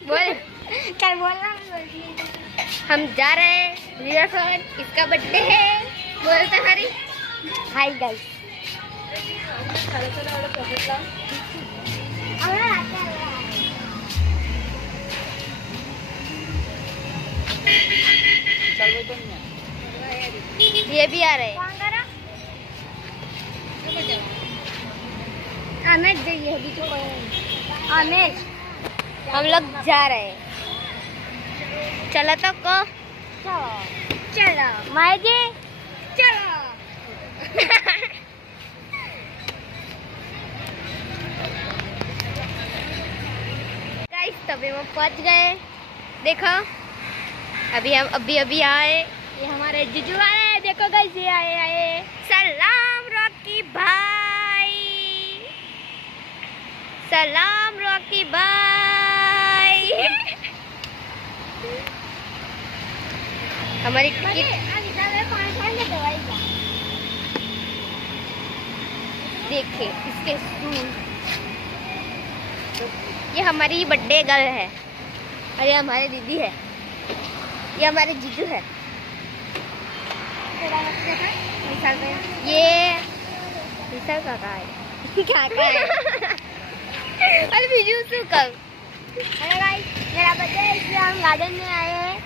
बोल क्या बोलना। हम जा रहे हैं रिवर फ्रंट, इसका बर्थडे है। बोलते हरी हाय गाइस। ये भी आ रहे हैं। आमेश जाइए अभी तो आमेश हम लोग जा रहे हैं। चलो तो को चलो मायगे चलो। गाइस तभी हम पहुंच गए। देखो अभी हम अभी आए। ये हमारे जीजू आए। देखो गाइस ये आए। सलाम रॉकी भाई, सलाम रॉकी भाई। हमारी देखिए इसके शूज। ये हमारी बर्थडे गर्ल है और ये हमारे दीदी है। ये हमारे जीजू है। ये विशाल काका है। क्या है? अरे बीजू से कब? हेलो गाइस, मेरा बर्थडे है इसलिए हम गार्डन में आए हैं।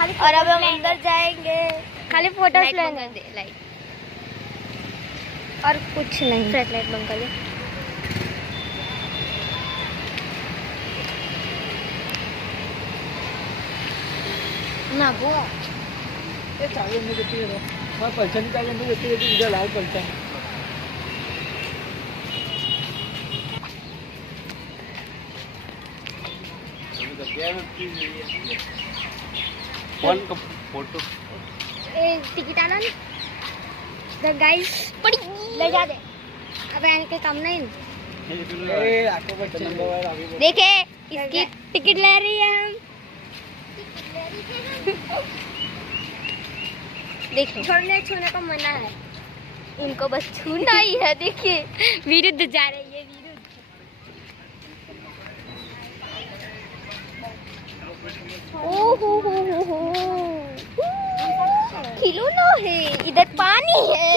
और अब हम अंदर जाएंगे, खाली फोटोज लेंगे। लाइट और कुछ नहीं। फ्लैश लाइट बंद कर लो। ना वो ये चालू नहीं देती है। मैं पलचन का नहीं देती है, इधर लाल पलचन। कौन का फोटो टिकट आना नहीं तो गाइस पड़ी ले जा दे। अब इनके काम नहीं। देखे इसकी टिकट ले रही है हम। देखिए छोड़ने छूने को मना है इनको, बस छूना ही है। देखिए विरुद्ध जा रही है, विरुद्ध। ओहो हो खिलौना है, इधर पानी है।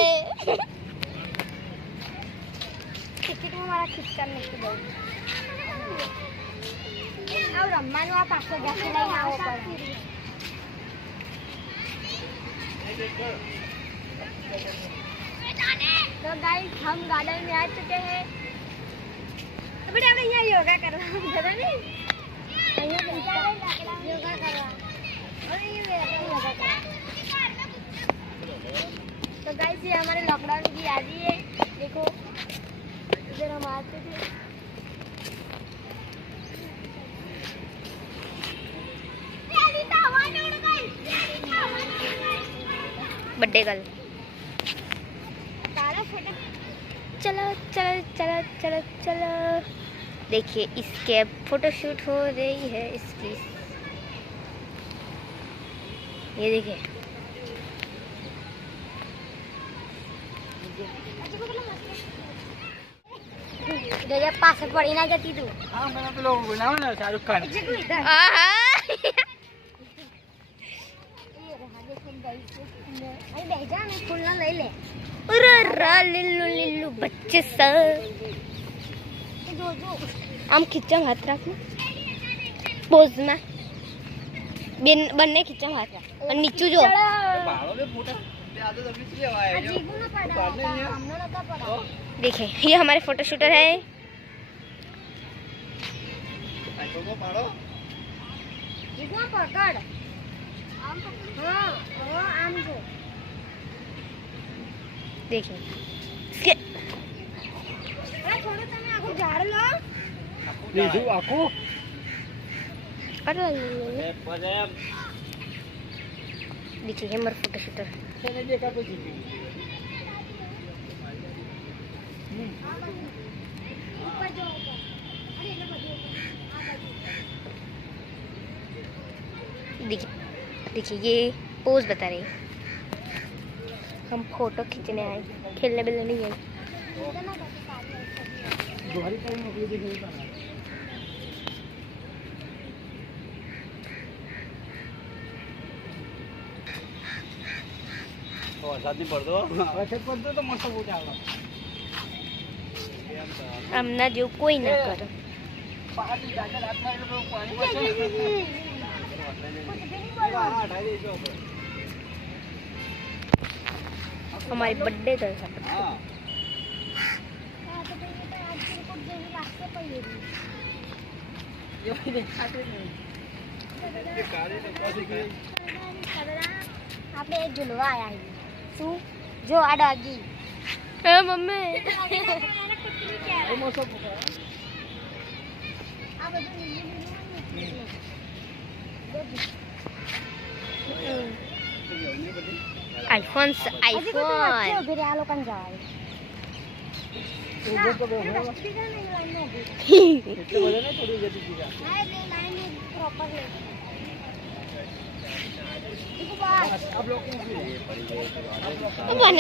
टिकट में हमारा खिंचकर नहीं बहुत और रम्मा नो आप आके जाके नहीं आओ पर। तो गाइस हम गार्डन में आ चुके हैं। तो बेटा हमने यहाँ योगा कर रहा हूँ, पता नहीं योगा कर रहा। अरे ये योगा कर रहा। तो गाइस ये हमारे लॉकडाउन की यादी है। देखो इधर हम आते थे। Birthday girl. चलो चलो चलो चलो चलो। देखिए इसके फोटोशूट हो रही है इसकी। ये देखिए जब पास पड़ी ना जाती तू। हाँ मैंने तो लोग बनाओ ना शाहरुख खान। फूल ना ले ले। लिल्लू लिल्लू बच्चे सब आम खींचा हाथ रख पोज में बन्ने खींचा हाथ रख और नीचू जो देखिए ये हमारे फोटो शूटर है। देखिए देखिए हमारा फोटो शूटर। देखिए ये पोज बता रही। हम फोटो खींचने आए, खेलने बेलने नहीं आए। વરસાદ પડતો તો મસ્ત બહુ ચાલે આમના જેવું કોઈ ના કરે. પાણી જાતે રાતમાં એટલે પાણી પડશે હા ઢાઈ દેજો અમારી બર્થડે તો છે. હા આપણે ઝૂલવા આવ્યા શું જો આ ડોગી હે મમ્મી આઈફોન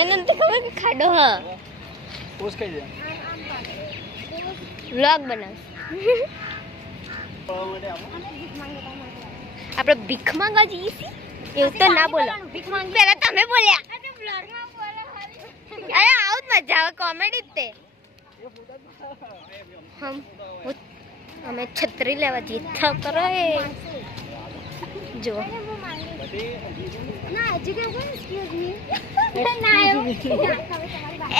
મને તો ખબર કે ખાડો હ પોસ્ટ કરી દે વ્લોગ બનાવ આપણે ભીખ માંગવા જઈએ છીએ એવું તો ના બોલો. પહેલા તમે બોલ્યા અરે આવું જ મજા આવે કોમેડી તે અમે છત્રી લેવા જઈએ કરો જો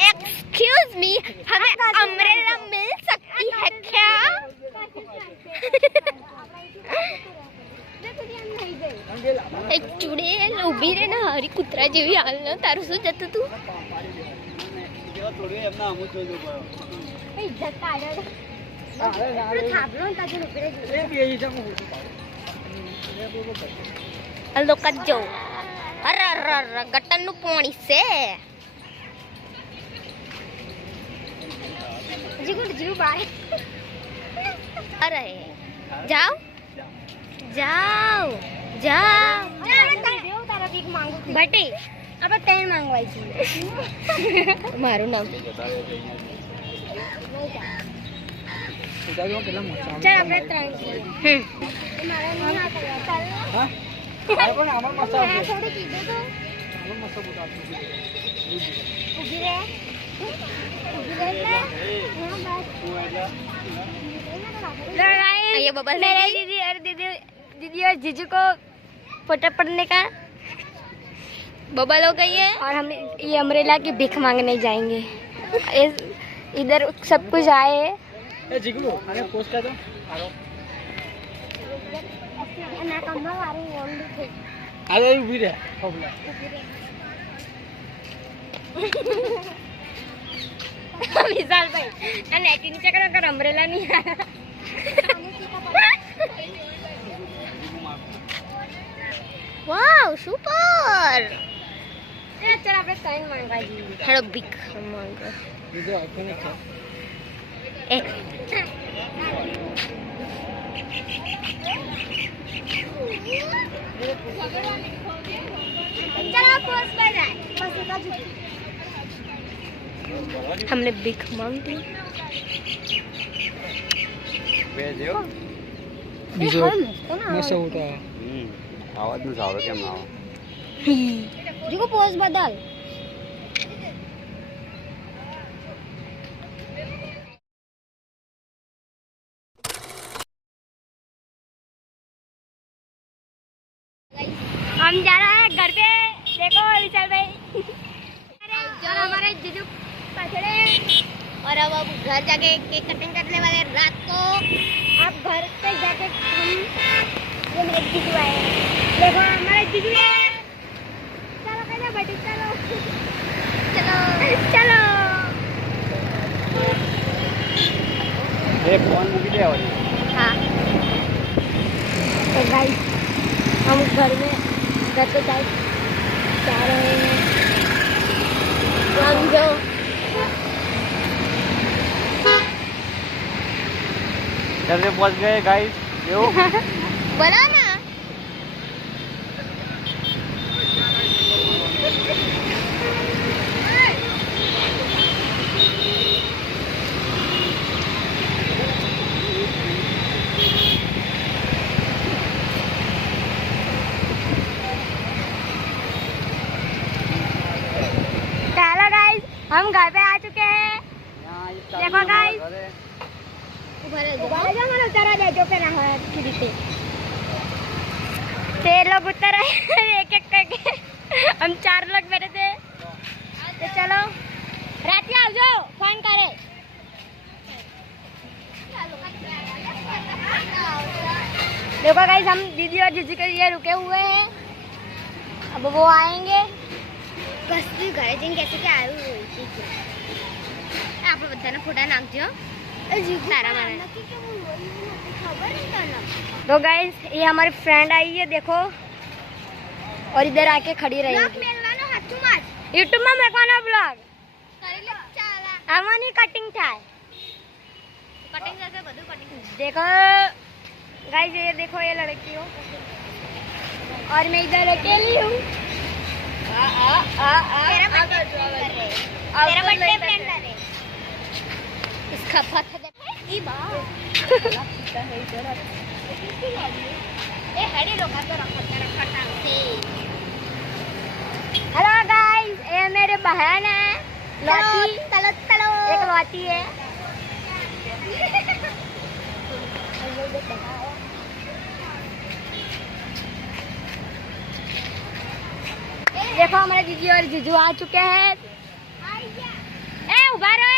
एक्सक्यूज मी हमें अम्ब्रेला मिल सकती है क्या? एक चुड़ैल ઊભી રે ને હરી કૂતરા જેવી હાલ ન તારું શું જતું તું થોડી એમના આમ જ જોજો ઇજ્જત કાઢો થાપલો ને તાજુ ઊભી રે એ બી જમ આ લોકો જો અરે ગટર નું પાણી છે જીવ બાય અરે જાઓ જાઓ જાઓ ભટી આપણે ત્રણ માંગવાય છે મારું નામ ચાલ આપણે ત્રણ છીએ હા પણ આમાં મસ્ત આવશે થોડી કીધું તો આમાં મસ્ત બોટા ઊભી રે ये बबल दीदी अरे दीदी और जीजू को फोटो पढ़ने का बबल हो गई है और हम ये अम्ब्रेला की भीख मांगने जाएंगे इधर सब कुछ आए ए जिगलू आने पोस्ट कर दो आरो ना कम्मा वाली ओनली थे आगे उभी रे होबला विशाल भाई અને એટી નીચે કરો કર અમ્બ્રેલા ની વાવ સુપર એ ચાલ આપણે સાઈન માંગવા જઈએ હેડો ભીખ માંગવા બીજો કોને છે એ चलो पोस्ट बनाए बस इतना झूठ हमने भीख मांग ली भेजो બીજો મસ્ત હોતા આવાજ નું સાવ કેમ ના આવે જીકો પોઝ બદલ हम जा रहे हैं घर पे देखो विशाल भाई और हमारे जीजू पछड़े और अब घर जाके केक कटिंग करने वाले रात को आप घर पे जाके हम ये मेरे जीजू आए देखो हमारे जीजू है चलो कहना बेटी चलो चलो चलो एक फोन मूकी दे वाली हाँ तो गाइस हम घर में घर पे जा रहे हैं जो घर पे पहुंच गए गाइस यो बोला ना મને ઉતારા દેજો પેલા હરખી રીતે તે लोग उतर आए एक एक करके हम 4 लोग बैठे थे तो चलो रात में आ जाओ फोन करे देखो गाइस हम दीदी और जीजी के लिए रुके हुए हैं अब वो आएंगे बस तू घरे जઈને कैसे क्या आयु આપણે બધાના ફોટા નાખજો તારા મારા तो गाइस ये हमारी फ्रेंड आई है देखो और इधर आके खड़ी रही यूट्यूब में मेकवानो ब्लॉग आमानी कटिंग થાય कटिंग जैसे બધું कटिंग देखो गाइस ये देखो ये लड़की हो और मैं इधर अकेली हूँ तेरा बर्थडे प्लान कर रहे इसका पता है हेलो गाइस ये मेरे बहन है लौटी एक लौटी है देखो हमारे जीजी और जीजू आ चुके हैं ए उभा रहो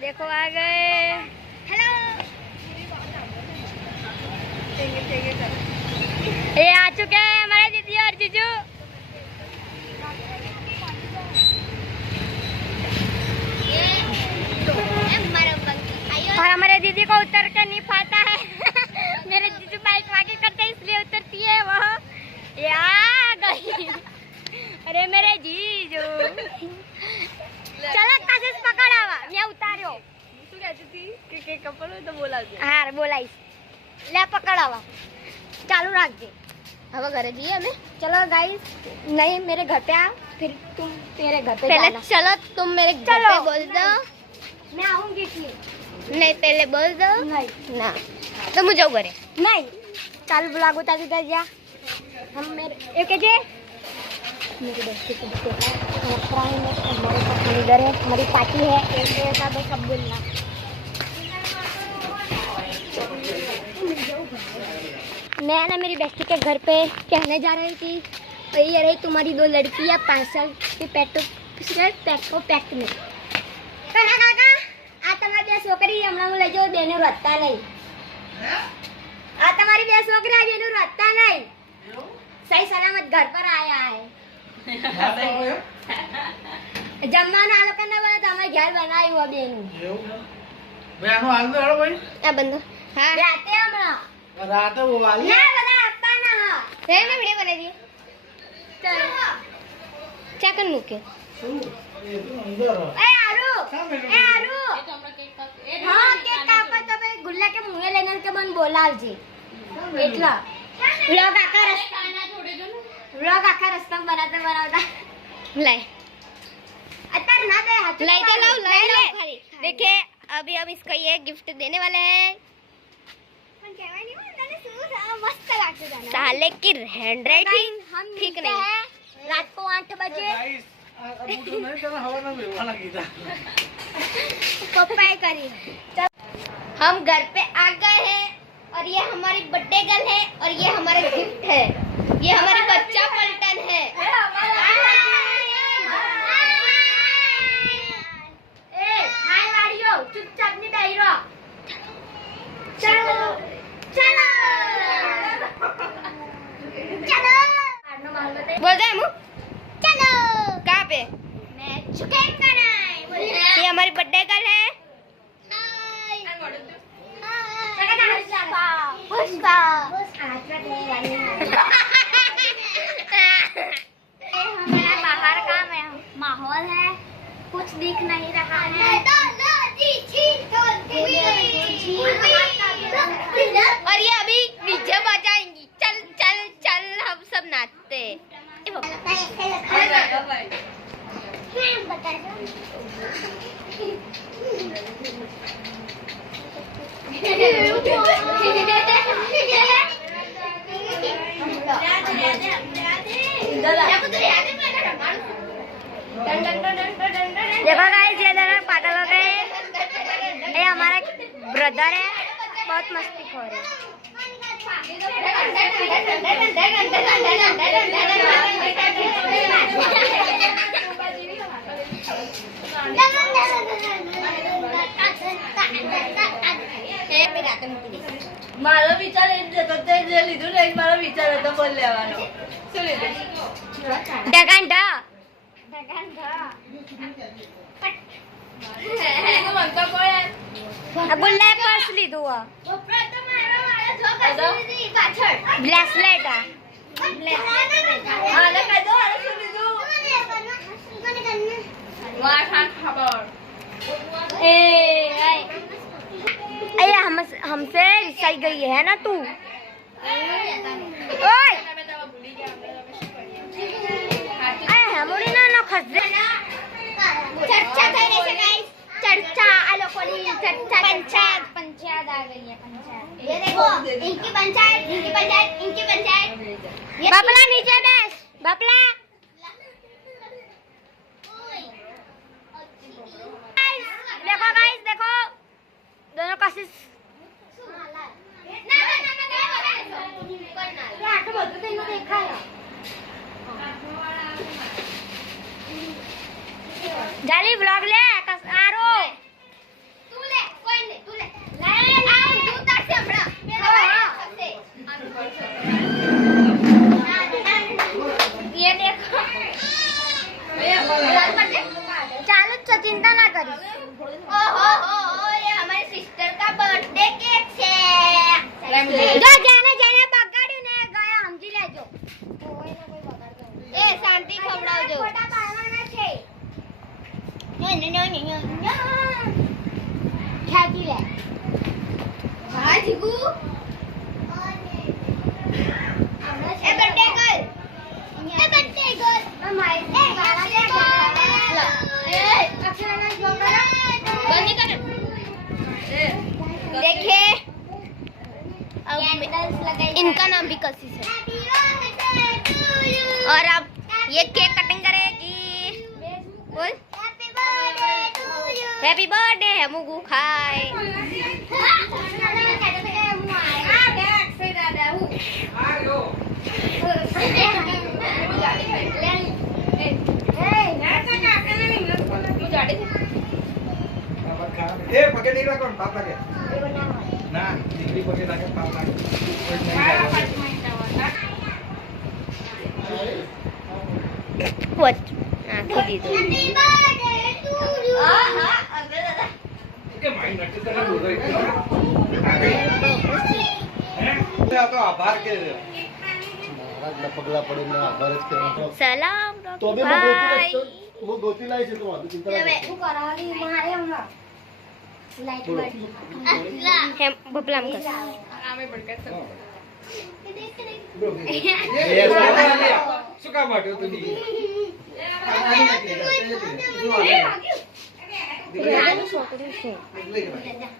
देखो आ गए हेलो ये आ चुके हैं हमारे दीदी और जीजू और हमारे दीदी को उतर के नहीं पाता है मेरे जीजू बाइक आगे करते इसलिए उतरती है वो ये आ गई अरे मेरे जीजू चलो कासेस पकड़ावा मैं उतार्यो શું કહેતી હતી કે કપલ હોય તો બોલાવજે હા બોલાઈશ લે પકડાવા ચાલુ રાખજે હવે ઘરે જઈએ અમે चलो गाइस नहीं मेरे घर पे आओ फिर तुम तेरे घर पे पहले चलो तुम मेरे घर पे बोल दो मैं आऊंगी इसलिए नहीं पहले बोल दो नहीं ना तो मुझे जाओ घरे नहीं चालू ब्लॉग उतार दे जा हम मेरे एक जे मेरी दोस्ती को हमारे साथ इधर है हमारी पार्टी है ऐसा तो सब बोलना मैं ना मेरी बेस्टी के घर पे कहने जा रही थी ये रही तुम्हारी 2 लड़कियां 5 साल के पैक्ट में कहना काका आ तुम्हारी 2 छोकरी हमारा ले जाओ देने रहता नहीं आ तुम्हारी 2 छोकरी देने रहता नहीं सही सलामत घर पर आया है जमवाना आ लोग ना बोले तो हमारे घर बनाई हुआ बेनू બેનો હાલ દો ભાઈ આ બંધો હા રાતે હમણાં રાતે वो वाली ના બના આપવાના રે મેં વીડિયો બનાવી દી ચલ ચા કર મૂકે એ આરુ હા કેક કાપા તમે ગુલ્લા કે મુંહે લઈને કે મને બોલાવજે એટલા વ્લોગ આખા રસ્તા बनाता ले अतर ना दे ले तो लो ले देखिए अभी हम इसको ये गिफ्ट देने वाले हैं साले की हैंडराइटिंग ठीक नहीं है रात को 8 बजे पप्पा करी हम घर पे आ गए हैं और ये हमारी बर्थडे गर्ल है और ये हमारा गिफ्ट है ये हमारी बच्चा पलटन है चुपचाप नहीं बैठ रहो चलो चलो चलो बोल दे मुँह चलो कहाँ पे मैं चिकन बनाए ये हमारी बर्थडे गर्ल है हमारा बाहर का माहौल है कुछ दिख नहीं रहा है और ये अभी डीजे बजाएंगी चल चल चल हम सब नाचते देखो गाइस ये दोनों पागल हो गए ये हमारा વધારે बहुत मस्ती खोरे મારો વિચાર એ જ હતો તે જે લીધું ને એ મારો વિચાર હતો બોલ લેવાનો શું લીધું ડગાંડા મન તો કોઈ આ ગુલ્લા પર્સ લીધું આ બ્રેસલેટ આ આને કહી દો આને શું લીધું વાહ ખબર ए अरे हमसे रिसाई गई है ना तू ओए अरे हमोरी ना ना खसरे चर्चा થઈ રહી છે गाइस चर्चा આ લોકોની चर्चा पंचायत पंचायत आ गई है पंचायत ये देखो इनकी पंचायत बापला नीचे बैठ बापला देखो गाइस देखो दोनों कोशिश जाली ब्लॉग ले आरो तू ले कोई नहीं तू ले आओ तू तक से हमरा ये देखो चालू चिंता ना करी ओहो ये हमारी सिस्टर का बर्थडे केक છે જો જાને જાને બગાડ્યું ને ગયા સમજી લેજો એ શાંતિ ખવડાવજો ફોટા પાડવાના છે ખેંચી લે હા જીગુ એ બર્થડે ગર્લ માય अक्षरा जो करो बंद कर देखिए अब इनका नाम भी कशिश है और अब ये केक कटिंग करेगी बोल हैप्पी बर्थडे है मुगु खाए એ પગે નહીં રાખો પાપ લાગે ના દીકરી પગે લાગે પાપ લાગે વોચ આખી દીધું કે માઈ નટી તને બોલો હે આ તો આભાર કે મહારાજના પગલા પડીને આભાર જ કહેવાનો સલામ તો બે ભાઈ હું ગોતી લાવી છે તો વાંધો ચિંતા ના કરશો. શું કરાવી મારે હમણાં લાઈટ વાળી હેમ બબલામ કર આમે પડકે શું કામ માટે તું નાનું છોકરું છે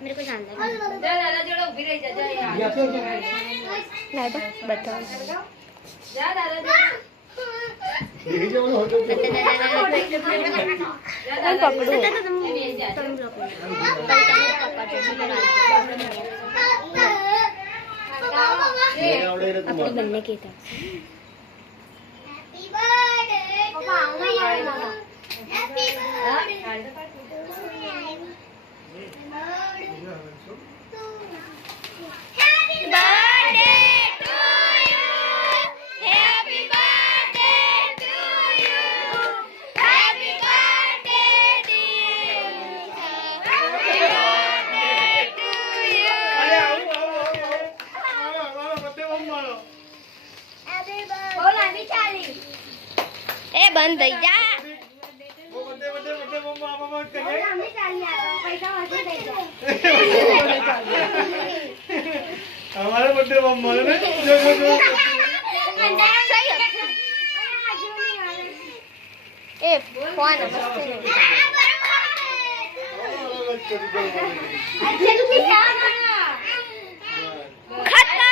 મેરે કો જાન દાદા જોડે ઊભી રહી જા જા લાઈટ બતાવ જા દાદા દેખી જવાનું હોય તો આવડે રે તું बनने की था ए बंद થઈ જા हमारे बर्थडे बम मारो ने जो ए फोन नमस्ते खत्म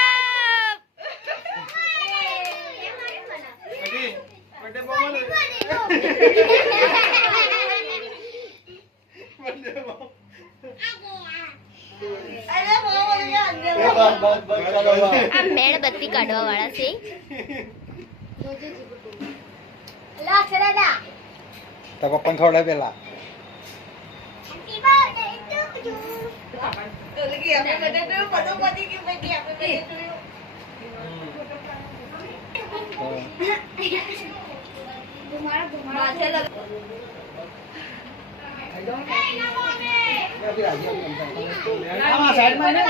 बर्थडे बम मारो बर्थडे बम ચાલો બા. આ મેણબત્તી કાઢવા વાળા છે. લા સરાડા તો પપ્પાને ખવડાવ પેલા હેપી બર્થડે ટુ યુ. માથે લગ આમાં સાઈડમાં ને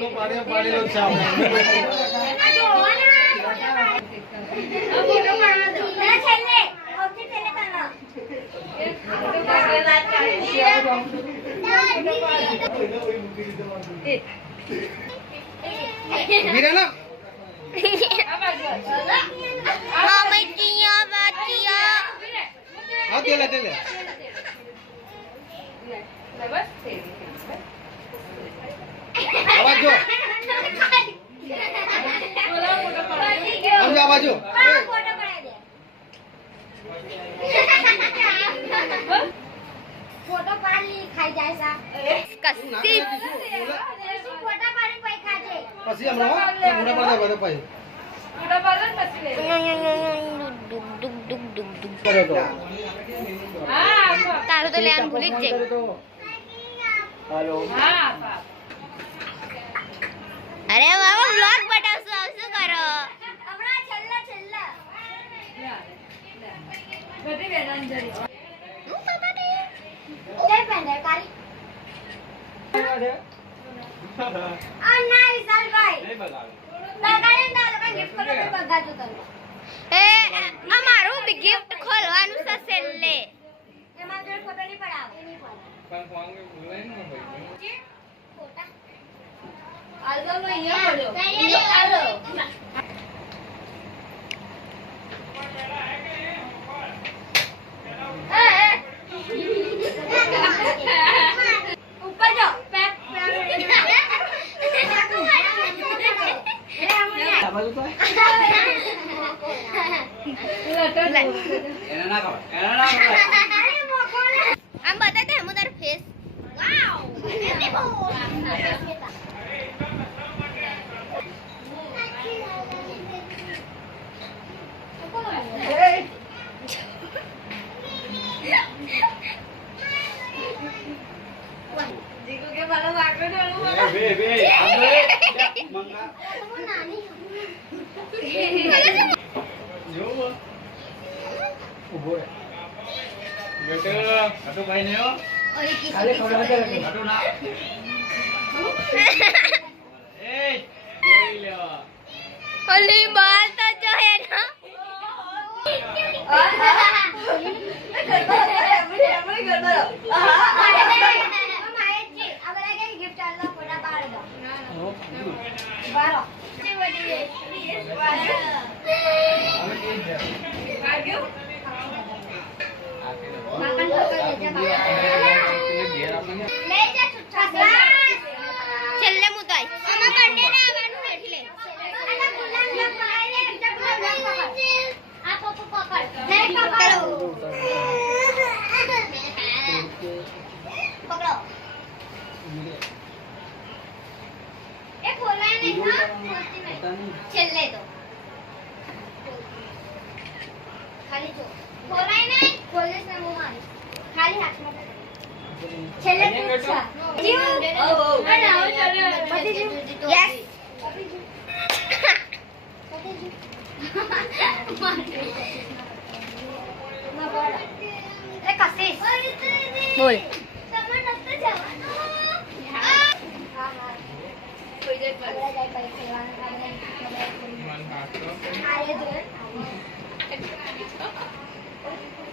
તો પાડેલો જ છે આપણે. વીરા મામૈયા બાતિયા હા તેલે આવાજ જો આમ આવાજ જો ફોટો પાડી ખાઈ જાય સા કસ્સી ફોટો પાડી પૈ ખાજે પછી હમણાં મોઢા પર બધો પછી ડુક ડુક ડુક ડુક ડુક કરો તો તારું તો લેવાનું ભૂલી જ જાય. હાલો અરે મામા બ્લોગ બતાવશું આવશું કરો હમણાં છેલ્લા હું પાપા ને જય પેન્ડર કારી આ ના વિશાલભાઈ બગાડે ના લોકો ગિફ્ટ કરો તો બગાડજો તમે આ મારું ગિફ્ટ ખોલવાનું છે છેલ્લે એમાં જોડે ફોટો નહીં પડાવો આલ્બમ અહીંયા પડ્યો ઉપર જો પેક આમ બતા દે હું તારો ફેસ વાવ દીકુ કે મારો વાગડો ઢોળું બે મંગા જો ઉભો રહે બેટો આટો ભાઈ ને હો ઓય કી ખાલી ખવડાવ દે આટો ના એ જોઈ લ્યો ઓલી બાલ તો જો હે ના છેલ્લે હું તો આવીશ આમાં બર્થડે ને આવવાનું એટલે આ પપ્પા પકડ નહીં પકડો પકડો એ ખોલાય નહીં હા ખોલતી નહીં છેલ્લે તો ખાલી જો ખોલાય નહીં ખોલેસ ને હું મારીશ ખાલી હાથમાં છેલ્લે પૂછા જીવ યસ બોલ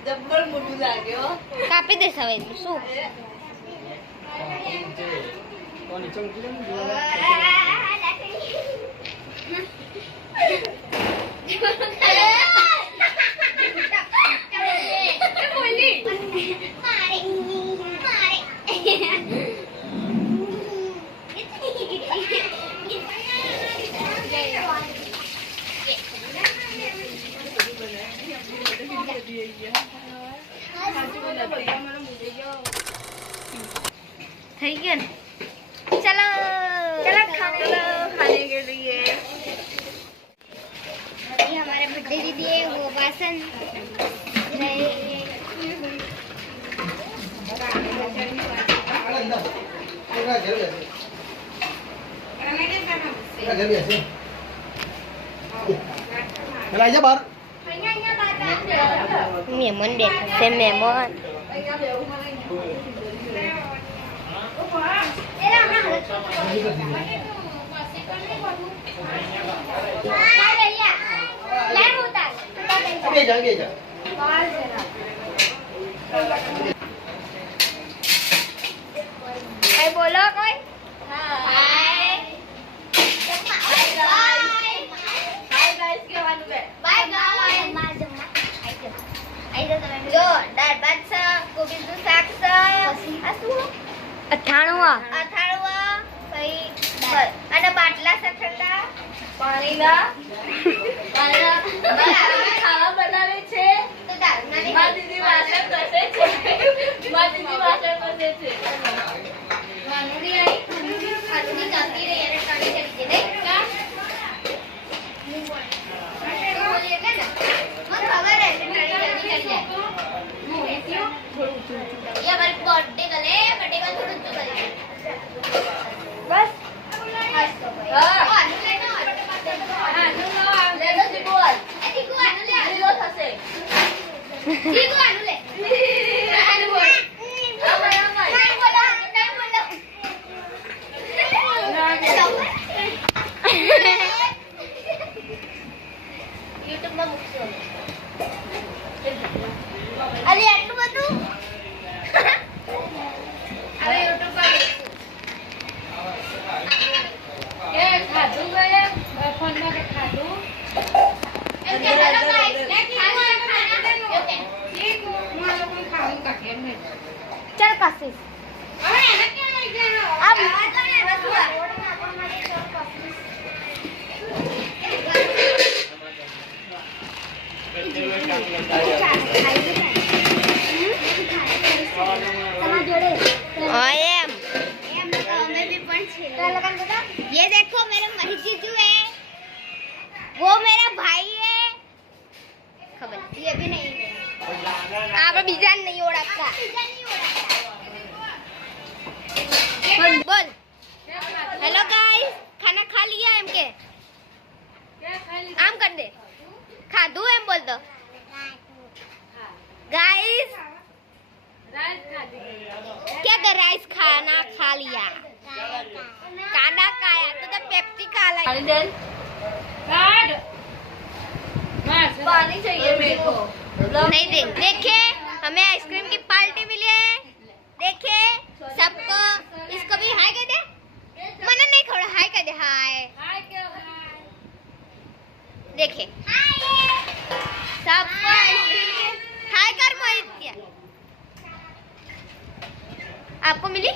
જબ્બર મોટું લાગ્યો કાપી દે હવે શું તો નીચે મૂકી દે થઈ ગયો ને ચાલો चलो खाने के लिए। ये हमारे बर्थडे दीदी है वो वासन रहे मेहमान बैठे थे मेहमान बोलो कोई हाय गाइस કેવાનું બે बाय જો દાળ ભાત છે કોબીનું શાક છે આ શું અથાણું કઈ અને બાટલા છે ઠંડા પાણીના ખાવા બનાવે છે તો દાળ નાની મારી દીદી વાસણ ઘસે છે મારી દીદી વાસણ ઘસે છે વાનુડી આઈ ખાલી કાકી રે એને કાઢી કરી દે નહીં કા બોલી એટલે ને મને ખબર હે એટલે કાઢી જલ્દી કરી જાય ये हमारे बर्थडे का ले बर्थडे का थोड़ा तो कर बस હા आलू ले लो લે લો જીગોલ ठीक है आलू ले લીલો થશે ठीक है आलू ले आलू बोल नहीं बोलो YouTube માં મૂકશો અલી આટલું બધું હવે YouTube પર કે ખાધું ગયે ફોનમાં કે ખાધું चल कशिश अब ये देखो मेरे मही जीजू है वो मेरा भाई है खबर ये भी नहीं है आप बीजा नहीं ओळखता बोल हेलो गाइस खाना खा लिया एम के आम कर दे खाधू एम बोल दो गाइस क्या कर राइस खाना खा लिया कांदा खाया तो पेप्सी खा ला पानी चाहिए मेरे को नहीं दे देखे हमें आइसक्रीम की पार्टी मिली है देखे सबको इसको भी हाय कह दे मना नहीं खोड़ा हाय कह दे हाय देखे सबको आइसक्रीम हाय कर मोहित किया आपको मिली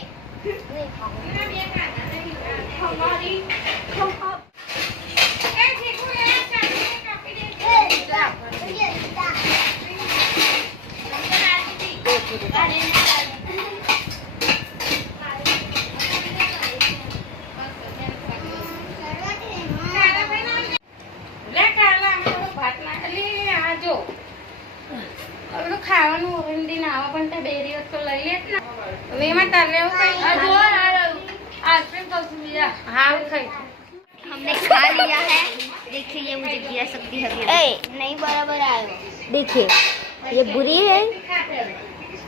ખાવાનું ઊંડી ના આવે પણ તે બેરી વસ્તુ લઈ લે ને હવે એમાં તારે એવું કઈ આઈસ્ક્રીમ ખાઉં બીજા હા ખાઈ हमने खा लिया है देखिए ये मुझे गिरा सकती है ए नहीं बराबर आयो देखिए ये बुरी है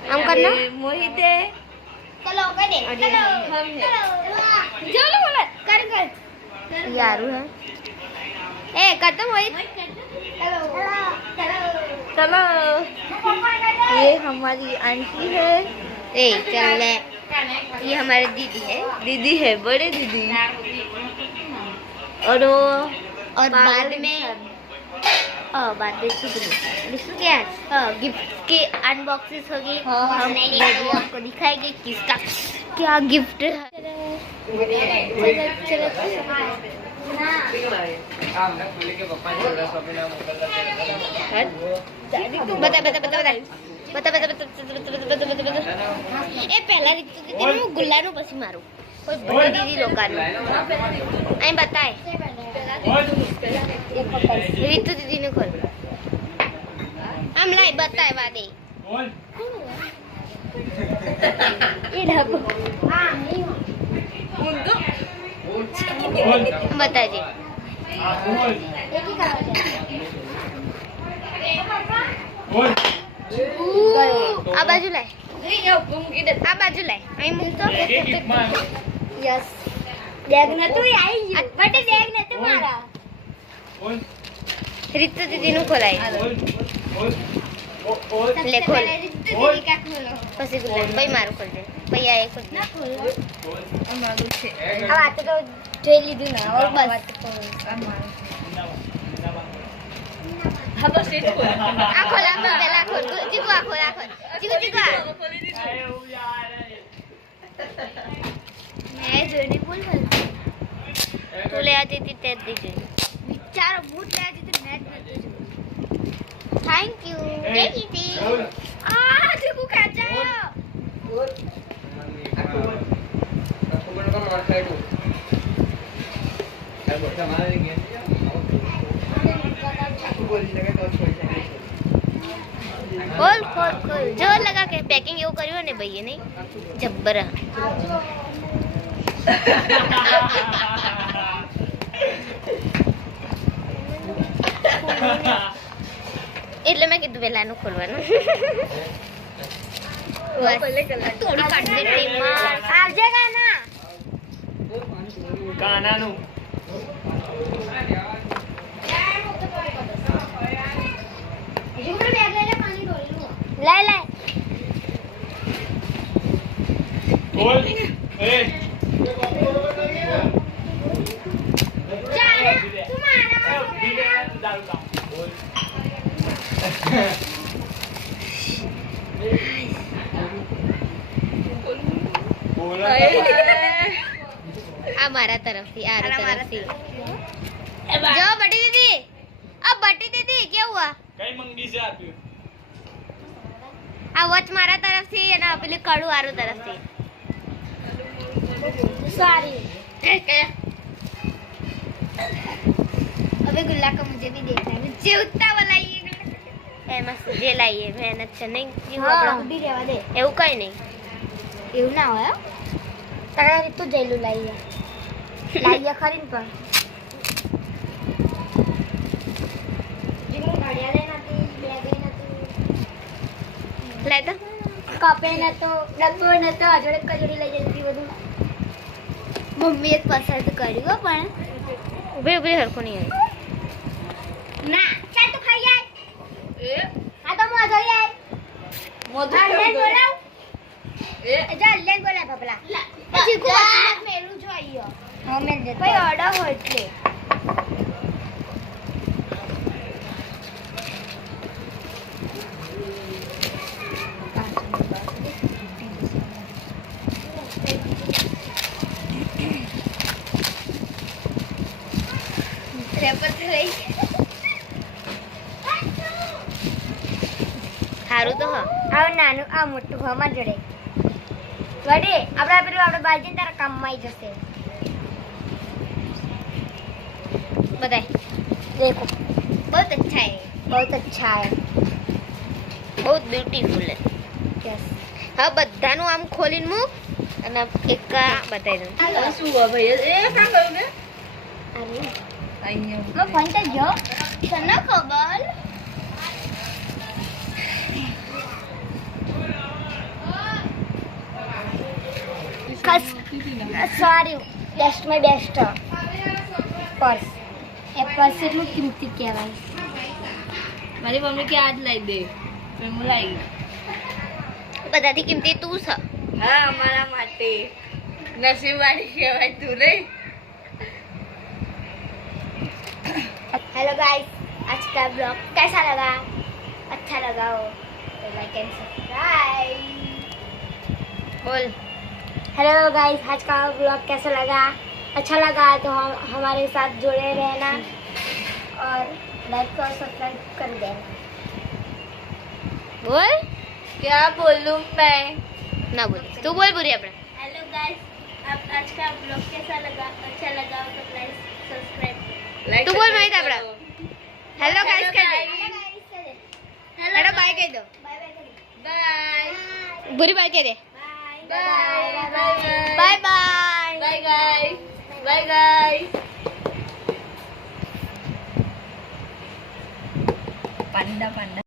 हम करना मोहित है चलो कर दे चलो हम है चलो बोला कर कर यारू है ए कर दो मोहित चलो चलो ये हमारी आंटी है ए चल ले ये हमारे दीदी है बड़े दीदी और वो और बाद में बाद में शुरू क्या गिफ्ट की अनबॉक्सिंग होगी हम वीडियो आपको दिखाएंगे किसका क्या गिफ्ट है बता ए पहला રીતુ દીદી હું ગુલ્લાનું પછી મારું કોઈ ભૂલી દીધી લોકોનું અહીં બતાય રીતુ દીદીનું ખોલ આમ લાય બતાય વાદે બોલ એ ઢબો બોલ બતાજે આ બોલ બોલ આ બાજુ લાય આ બાજુ લાય અહીં મૂકતો યસ બેગ નતું આવી ગયું બટે બેગ નતું મારા બોલ રીતુ દીદીનું ખોલાય બોલ બોલ બોલ લે ખોલ બોલ પછી ગુલાબ ભાઈ મારું ખોલ દે ભાઈ આ ખોલ દે આ વાત તો જોઈ લીધું ના ઓર બસ હા બસ એ જ ખોલ. આ ખોલ પેલા ખોલ જીગુ આ ખોલ જીગુ આ મેં જોઈને બોલ તું લે આતી હતી તે જ દીધી વિચારો બૂટ લે આતી તો નેટ નથી થેન્ક યુ દેખી આ જીગુ કાચા खोल खोल खोल जोर लगा के पैकिंग એવું કર્યું ને ભાઈએ નહીં જબ્બર એટલે મેં કીધું પેલાનું ખોલવાનું થોડી કાઢ દે ટીમમાં આવજે ગાના કાનાનું લે લે બોલ એ જાને તું મારા દારૂ કામ બોલ બોલ આ મારા તરફથી આ તરફથી જો બટી દીદી આ બટી દીદી કેવું આ કઈ મંગી છે આપ્યું આ વોચ મારા તરફથી અને આ પેલી કડું આરું તરફથી सॉरी अबे गुल्ला का मुझे भी देखना है मुझे उतना वाला ये मस्त जे लाइए मेहनत से नहीं હા બી રહેવા દે એવું કઈ નહીં એવું ના હોય તારા રીત તો જઈલું લાઈએ લાઈએ ખરી ને પણ જીમું ઘડિયાળે નથી બેગે નથી લેતો કપે નતો ડબ્બો નતો અજોડે કજોડી લઈ જતી બધું મમ્મીએ પસંદ કર્યું હો પણ ઉભી ઉભી હરખું નહીં આવ્યું ના ચાલ તું ખાઈ આય એ આ તો મોઢો આય મોઢું આ લેન બોલાવ એ જા લેન બોલાવ પપલા પછી કો મેલું જોઈએ હા મેલ દે કોઈ ઓર્ડર હોય એટલે સારું તો હા આ નાનું આ મોટું હમા જોડે વડે આપડા પેલું આપણે બાજી તારા કામમાં આવી જશે बताए देखो बहुत अच्छा है बहुत अच्छा है बहुत ब्यूटीफुल है यस હા બધાનું આમ ખોલીને મૂક અને એક બતાવી દઉં હવે શું હોય ભાઈ એ કામ કર્યું ને अरे અહીંયા मैं फोन पे जो તને ખબર खास सॉरी बेस्ट में बेस्ट पर्स એ પર્સ એટલું કિંમતી કહેવાય મારી મમ્મી કે આજ લાવી દે તો હું લાવી બધાથી કિંમતી તું છે हाँ हमारा माटे नसीब वाली कहेवाय तू नहीं हेलो गाइस आज का ब्लॉग कैसा लगा अच्छा लगा हो तो लाइक एंड सब्सक्राइब બોલ हेलो गाइस आज का ब्लॉग कैसा लगा अच्छा लगा तो हम हमारे साथ जुड़े रहना और लाइक और सब्सक्राइब कर देना બોલ क्या बोलूं मैं ના બોલ તું બોલ પૂરી આપણે हेलो गाइस आप आज का ब्लॉग कैसा लगा? अच्छा लगा हो तो प्लीज सब्सक्राइब करो। Like તું બોલ subscribe મહિત આપડા કરો. હેલો ગાઈસ કહી દે हेलो હેલો બાય કહી દો बाय बाय करो। Bye. ભૂરી બાય કહી દે bye Bye. Bye. Bye bye Bye guys. Bye guys. Panda.